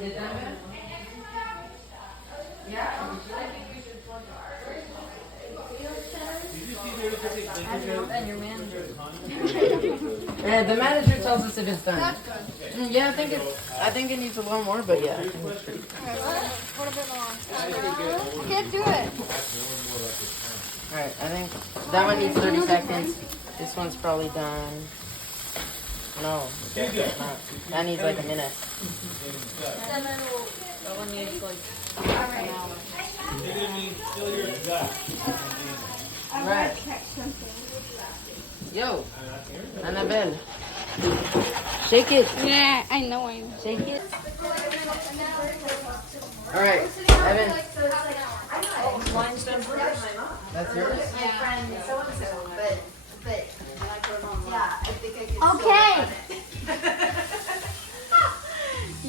And your manager. Yeah, the manager tells us if it's done. That's good. Yeah, I think it needs a little more, but yeah, I think it's pretty good. What a bit more. Can't do it. Alright, I think that one needs 30 seconds. This one's probably done. No, it's not. That needs like a minute. That one needs like an hour. Right. Yo, Annabelle. Shake it. Yeah, I know I am. Shake it. Alright, Evan. Mine's done first. That's yours? My friend, so-and-so